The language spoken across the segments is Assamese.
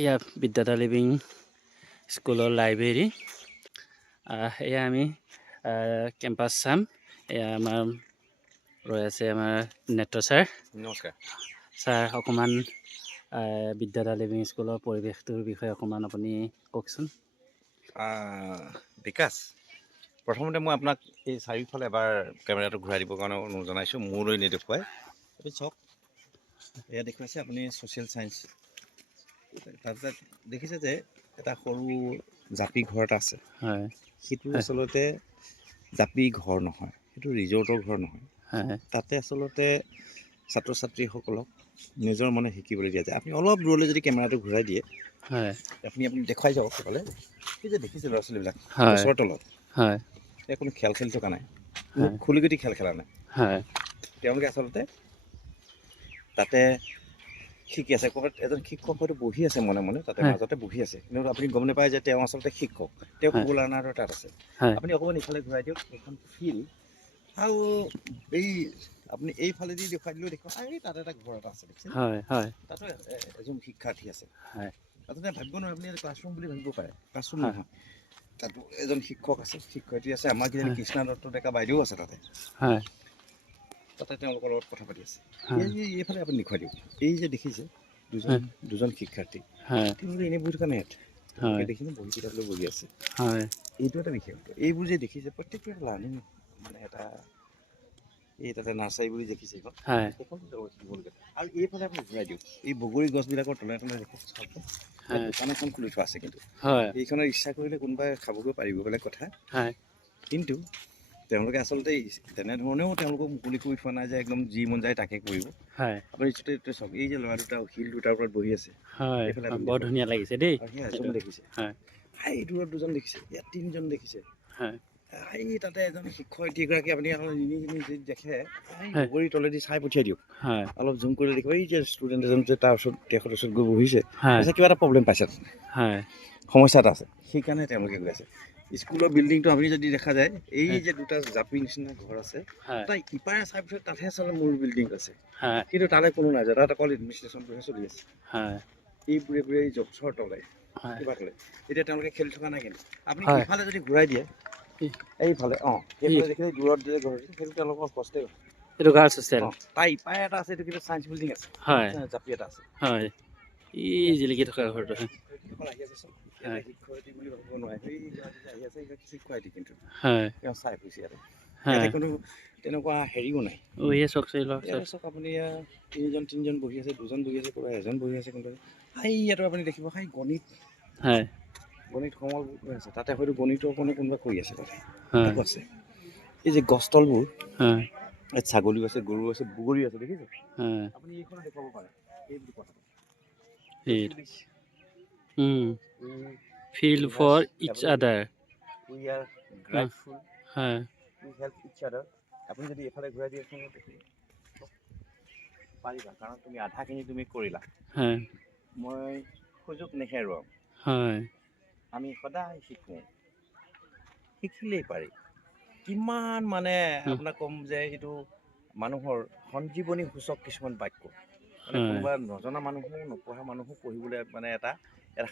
এয়া বিদ্যাধা লিভিং স্কুলৰ লাইব্ৰেৰী। এয়া আমি কেম্পাছ চাম। এয়া আমাৰ ৰৈ আছে আমাৰ নেত্ৰ ছাৰ। নমস্কাৰ। ছাৰ অকণমান বিদ্যাধা লিভিং স্কুলৰ পৰিৱেশটোৰ বিষয়ে অকণমান আপুনি কওকচোন। বিকাশ, প্ৰথমতে মই আপোনাক এই চাৰিওফালে এবাৰ কেমেৰাটো ঘূৰাই দিবৰ কাৰণে অনুৰোধ জনাইছোঁ, মোৰলৈ নেদেখুৱাই। আপুনি চাওক, এয়া দেখুৱাইছে আপুনি ছ'চিয়েল ছায়েন্স। তাৰপিছত দেখিছে যে এটা সৰু জাপি ঘৰ এটা আছে। হয়, সেইটো আচলতে জাপি ঘৰ নহয়, সেইটো ৰিজৰ্টৰ ঘৰ নহয়। হয়, তাতে আচলতে ছাত্ৰ ছাত্ৰীসকলক নিজৰ মনে শিকিবলৈ দিয়া যায়। আপুনি অলপ দূৰলৈ যদি কেমেৰাটো ঘূৰাই দিয়ে, হয়, আপুনি দেখুৱাই যাওক সেইফালে। সেই যে দেখিছে ল'ৰা ছোৱালীবিলাক হয়, গছৰ তলত, হয়, এই কোনো খেল খেলি থকা নাই, কোনো হয়, খুলিগুটি খেল খেলা নাই। হয়, তেওঁলোকে আচলতে তাতে শিকি আছে। ক'ৰবাত এজন শিক্ষক হয়তো বহি আছে মনে মনে, তাতে হয়, মাজতে বহি আছে, কিন্তু আপুনি গম নাপায় যে তেওঁ আচলতে শিক্ষক। তেওঁ হয়, কোব লাৰ্ণাৰৰ তাত আছে। হয়, আপুনি অকণমান ইফালে ঘূৰাই দিয়ক, এইখন ফিল্ড। আৰু এই আপুনি এইফালেদি দেখুৱাই দিলেও দেখুৱাই, এই তাত এটা ঘৰ এটা আছে দেখিছেনে? হয়, হয়, তাতো এজন শিক্ষাৰ্থী আছে। হয়, আচলতে ভাবিব নোৱাৰে, আপুনি ক্লাছৰুম বুলি ভাবিব পাৰে, ক্লাছৰুম হয়, নহয়। তাতো এজন শিক্ষক আছে, শিক্ষয়িত্ৰী আছে, আমাৰ কিজানি হয়, কৃষ্ণা দত্ত ডেকা বাইদেউ আছে তাতে। হয়, তাতে তেওঁলোকৰ লগত কথা পাতি আছে। হয়, এইফালে আপুনি দেখুৱাই দিয়ক, এই যে দেখিছে হয়, দুজন শিক্ষাৰ্থী, হয়, তেওঁলোকে এনেই বহি থকা নাই ইয়াত। তেওঁলোকে হয়, দেখিছে বহি কিতাপ লৈ বহি আছে। হয়, এইটো এটা বিশেষত্ব। এইবোৰ যে দেখিছে প্ৰত্যেকটো এটা লাৰ্ণিং, মানে এটা এই তাতে নাৰ্চাৰী বুলি দেখিছে এইখন, হয়, সেইখন শিকিবলগীয়া। আৰু এইফালে আপুনি ঘূৰাই দিয়ক, এই বগৰী গছবিলাকৰ তলে তলে দেখক, ইয়াত হয়, দোকান এখন খুলি থোৱা আছে। কিন্তু হয়, এইখনৰ ইচ্ছা কৰিলে কোনোবাই খাবগৈ পাৰিব, বেলেগ কথা। হয়, কিন্তু তেওঁলোকে আচলতে তেনেধৰণেও তেওঁলোকক মুকলি কৰি থোৱা নাই যে একদম যি মন যায় তাকে কৰিব। হয়, আপুনি চাওক, এই যে ল'ৰা দুটা শিল দুটাৰ ওপৰত বহি আছে, হয়, এইফালে আপুনি বৰ দেখুৱাই, ধুনীয়া লাগিছে দেই আৰু সেয়া এজন এইটো। দেখিছে, হয়, এই দূৰত দুজন দেখিছে, ইয়াত তিনিজন দেখিছে। হয়, এই তাতে এজন শিক্ষয়িত্ৰীগৰাকী আপুনি যদি দেখে, এই হয়, বগৰীৰ তলেদি চাই পঠিয়াই দিয়ক। হয়, অলপ জুম কৰি দেখিব, এই যে ষ্টুডেণ্ট এজন যে তাৰ ওচৰত তেখেতৰ ওচৰত গৈ বহিছে, হয়, কিবা এটা প্ৰব্লেম পাইছে, হয়, সমস্যা এটা আছে, সেইকাৰণে তেওঁলোকে গৈ আছে। স্কুলৰ বিল্ডিংটো আপুনি যদি দেখা যায়, এই যে দুটা জাপি নিচিনা ঘৰ আছে, হয়, তাৰ ইপাৰে চাই পিছত তাতহে আচলতে মূল বিল্ডিং আছে। হয়, কিন্তু তালৈ কোনো নাযায়, তাত অকল এডমিনিষ্ট্ৰেশ্যনটোহে চলি আছে। হয়, এইবোৰে এই জবছৰ তলে হয়, কিবা তলে, এতিয়া তেওঁলোকে খেলি থকা নাই। কিন্তু আপুনি হয়, ইফালে যদি ঘূৰাই দিয়ে, এইফালে সেইফালে দেখিলে দূৰত যে ঘৰ, সেইটো তেওঁলোকৰ হোষ্টেল। এইটো গাৰ্লছ হোষ্টেল। তাৰ ইপাৰে এটা আছে, এইটো কিন্তু চায়েন্স বিল্ডিং আছে, হয়, জাপি এটা আছে। হয়, ই জিলিকি থকা ঘৰটো। শিক্ষয়িত্ৰীসকল আহি আছে চোন, ইয়াতে হয়, শিক্ষয়িত্ৰী বুলি ভাবিব নোৱাৰে, সেইগৰাকী যে আহি আছে শিক্ষয়িত্ৰী, কিন্তু হয়, তেওঁ চাই ফুৰিছে ইয়াতে। ইয়াতে হয়, কোনো তেনেকুৱা হেৰিও নাই। ইয়ে চাওকচোন ইয়াতে চাওক আপুনি, তিনিজন বহি আছে, দুজন বহি আছে, কোনোবা এজন বহি আছে, কোনোবা ইয়াতো আপুনি দেখিব, গণিত হয়, সমল আছে, তাতে হয়তো গণিতৰ কোনোবা কৰি আছে তাতে, হয়, তাতো আছে। এই যে গছ তলবোৰ, হয়, ইয়াত ছাগলীও আছে, গৰু আছে, বগৰী আছে, দেখিছে? হয়, আপুনি এইখনো দেখুৱাব পাৰে, এই কথাটো। এইটো ফিল ফৰ ইচ আদাৰ। উই আৰ গ্ৰেটফুল, হয়, উই হেল্প ইচ আদাৰ। আপুনি যদি এইফালে ঘূৰাই দিয়ে, পাৰিবা, কাৰণ তুমি আধাখিনি তুমি কৰিলা। হয়, মই সুযোগ নেহেৰুৱাম, হয়, আমি সদায় শিকোঁ, শিকিলেই পাৰি। কিমান মানে আপোনাক ক'ম যে এইটো মানুহৰ সঞ্জীৱনী সূচক কিছুমান বাক্য, মানে হয়, কোনোবা নজনা মানুহো, নপঢ়া মানুহো পঢ়িবলৈ মানে এটা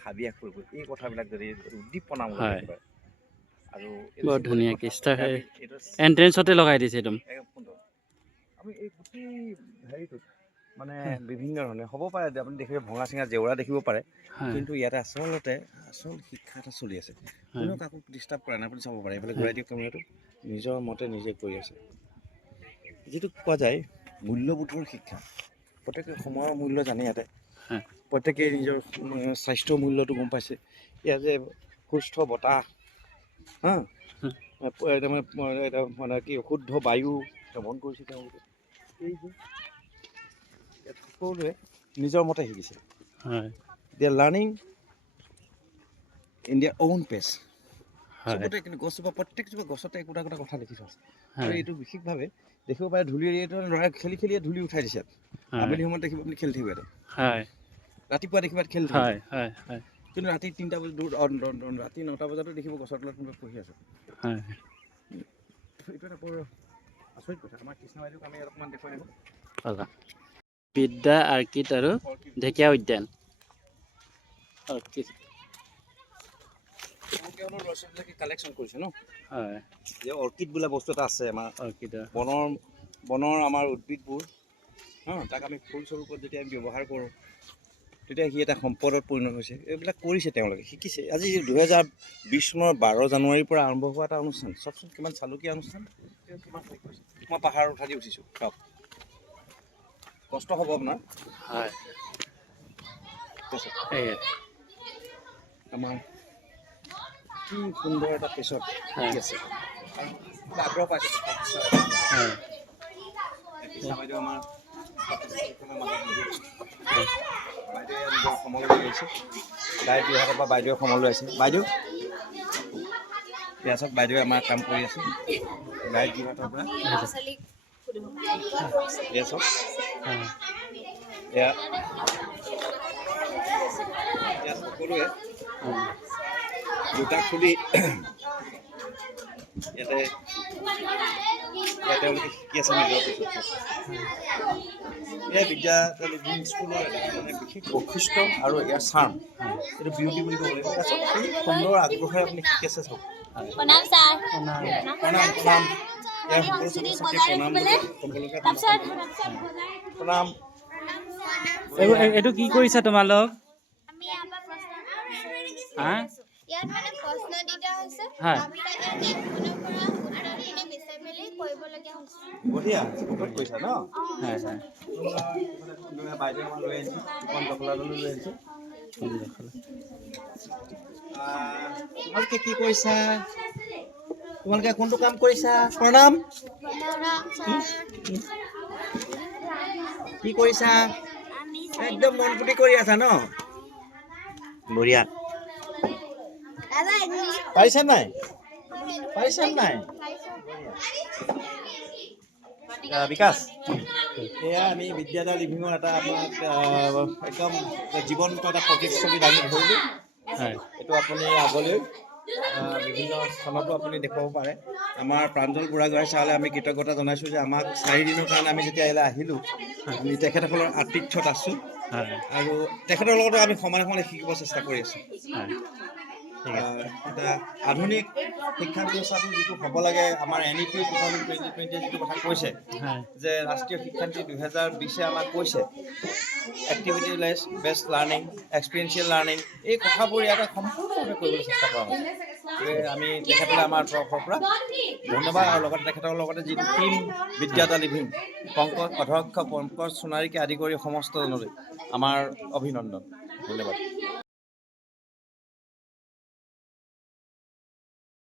হাবিয়াস কৰিব, এই কথাবিলাক যদি উদ্দীপনামূলক হয়, একেবাৰে। আৰু বৰ চিম্বলিক ধুনীয়াকৈ কথা, ষ্টাৰ এতিয়া আমি এইটো এণ্ট্ৰেঞ্চতে লগাই দিছে একদম। একদম সুন্দৰ। আমি এই গোটেই হেৰিটোত মানে বিভিন্ন ধৰণে হ'ব পাৰে, আপুনি দেখিব ভঙা চিঙা জেওৰা দেখিব পাৰে, হয়, কিন্তু ইয়াতে আচলতে আচল শিক্ষা এটা চলি আছে। হয়, কোনেও কাকো ডিষ্টাৰ্ব কৰা নাই, আপুনি চাব পাৰে। এইফালে হয়, ঘূৰাই দিয়ক কেমেৰাটো, নিজৰ মতে নিজে কৰি আছে। যিটো কোৱা যায় মূল্যবোধৰ শিক্ষা, প্ৰত্যেকে সময়ৰ মূল্য জানে ইয়াতে, হয়, প্ৰত্যেকে নিজৰ স্বাস্থ্যৰ মূল্যটো গম পাইছে। ইয়াত যে সুস্থ বতাহ, মানে কি শুদ্ধ বায়ু সেৱন কৰিছে তেওঁলোকে, এই যে ইয়াত সকলোৱে নিজৰ মতে শিকিছে। হয়, they are learning in their own page. হয়, চবতে কিন্তু গছজোপা, প্ৰত্যেকজোপা গছতে একোটা একোটা কথা লিখি থোৱা আছে। আৰু হয়, এইটো বিশেষভাৱে দেখিব পাৰে, ধূলি ল'ৰাই খেলি খেলিয়ে ধূলি উঠাই দিছে। হয়, আবেলি সময়ত দেখিব আপুনি খেলি থাকিব ইয়াতে, হয়, ৰাতিপুৱা দেখিব খেলি থাকিব। হয়, হয়, হয়, কিন্তু ৰাতি 3টা বজাত, ৰাতি 9টা বজাতো দেখিব গছৰ তলত কোনোবাই পঢ়ি আছে। হয়, এইটো এটা বৰ আচৰিত কথা। আমাৰ কৃষ্ণ বাইদেউক আমি অলপমান দেখুৱাই দিওঁ। বিদ্যা আৰ্কিড আৰু ঢেকীয়া উদ্যান। অৰ্কিড ল'ৰা ছোৱালীবিলাকে কালেকশ্যন কৰিছে ন হয় যে অৰ্কিড বোলা বস্তু এটা আছে আমাৰ অৰ্কিডৰ বনৰ আমাৰ উদ্ভিদবোৰ তাক আমি ফুল স্বৰূপত যেতিয়া আমি ব্যৱহাৰ কৰোঁ তেতিয়া সি এটা সম্পদত পৰিণত হৈছে এইবিলাক কৰিছে তেওঁলোকে শিকিছে আজি 2020 চনৰ 12 জানুৱাৰীৰ পৰা আৰম্ভ হোৱা এটা অনুষ্ঠান চাওকচোন কিমান চালুকীয়া অনুষ্ঠান মই পাহাৰ উঠাই দি উঠিছোঁ চাওক কষ্ট হ'ব আপোনাৰ হয় তাৰপিছত এয়া আমাৰ কি সুন্দৰ এটা পেছত হয় আছে আৰু আগ্ৰহ পাইছে হয় বাইদেউ আমাৰ হয় বাইদেৱে নিজৰ সমললৈ গৈছে গাইড বিভাগৰ পৰা বাইদেৱে সমললৈ আহিছে বাইদেউ এয়া চাওক বাইদেৱে আমাৰ কাম কৰি আছে গাইড বিভাগৰ পৰা এয়া চাওক হয় এয়া সকলোৱে জোতা খুলি ইয়াতে তেওঁলোকে শিকি আছে নিজৰ পিছত এয়া বিদ্যালয় লিভিং স্কুলৰ এটা মানে বিশেষ বৈশিষ্ট্য আৰু ইয়াৰ চাৰ্ম এইটো বিউটি বুলি ক'ব লাগিব কি সুন্দৰ আগ্ৰহেৰে আপুনি শিকি আছে চাওক প্ৰণাম ছাৰ প্ৰণাম প্ৰণাম ইয়াৰ সকলো ছাত্ৰ ছাত্ৰীক প্ৰণাম এইটো কি কৰিছা তোমালোক আমি ইয়াৰ পৰা প্ৰশ্ন হা ইয়াত মানে প্ৰশ্ন দিয়া হৈছে হয় আমি এই নেটখনৰ পৰা উত্তৰখিনি বিচাৰি মেলি কৰিবলগীয়া হৈছে বঢ়িয়া বহুত কৈছা ন হয় হয় বাইদেউ আমাৰ লৈ আহিছে দুখন জখলালৈ লৈ আহিছে তোমালোকে কি কৰিছা তোমালোকে কোনটো কাম কৰিছা প্ৰণাম কি কৰিছা একদম মন পুতি কৰি আছা ন বঢ়িয়া পাৰিছা নাই বিকাশ এয়া আমি বিদ্যালয় লিভিঙৰ এটা আপোনাক একদম জীৱন্ত এটা প্ৰতিচ্ছবি দাঙি ধৰিলোঁ হয় এইটো আপুনি আগলৈ বিভিন্ন স্থানতো আপুনি দেখুৱাব পাৰে আমাৰ প্ৰাঞ্জল বুঢ়াগোহাঁই ছাৰলৈ আমি কৃতজ্ঞতা জনাইছোঁ যে আমাক 4 দিনৰ কাৰণে আমি যেতিয়া ইয়ালৈ আহিলোঁ আমি তেখেতসকলৰ আতিথ্যত আছোঁ হয় আৰু তেখেতৰ লগতো আমি সমানে সমানে শিকিব চেষ্টা কৰি আছোঁ হয় এটা আধুনিক শিক্ষা ব্যৱস্থাটো যিটো হ'ব লাগে আমাৰ NEP 2020 যিটো কথা কৈছে হয় যে ৰাষ্ট্ৰীয় শিক্ষানীতি 2020 আমাক কৈছে এক্টিভিটি বেছড লাৰ্ণিং এক্সপিৰিয়েঞ্চিয়েল লাৰ্ণিং এই কথাবোৰ ইয়াতে সম্পূৰ্ণভাৱে কৰিবলৈ চেষ্টা কৰা হৈছে আমি তেখেতলৈ আমাৰ তৰফৰ পৰা ধন্যবাদ আৰু লগতে তেখেতৰ লগতে যিটো টীম বিদ্যালয় লিভিং অধ্যক্ষ পংকজ সোণাৰীকে আদি কৰি সমস্তজনলৈ আমাৰ অভিনন্দন ধন্যবাদ